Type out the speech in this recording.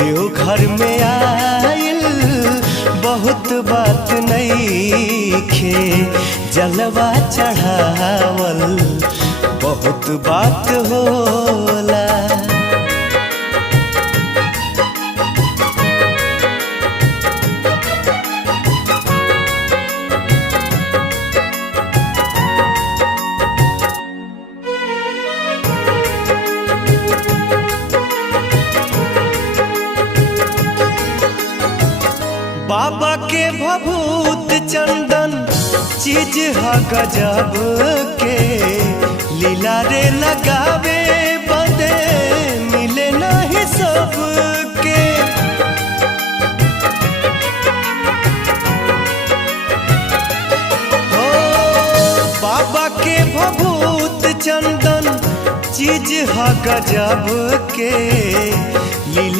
देवघर में आइल बहुत बात नइखे, जलवा चढ़ावल बहुत बात होला। बाबा के भभूत चंदन चीज है गजब के, लीला रे लगावे बदे मिले नहीं सबके। हो बाबा के भभूत चंदन चीज है गजब के, लीला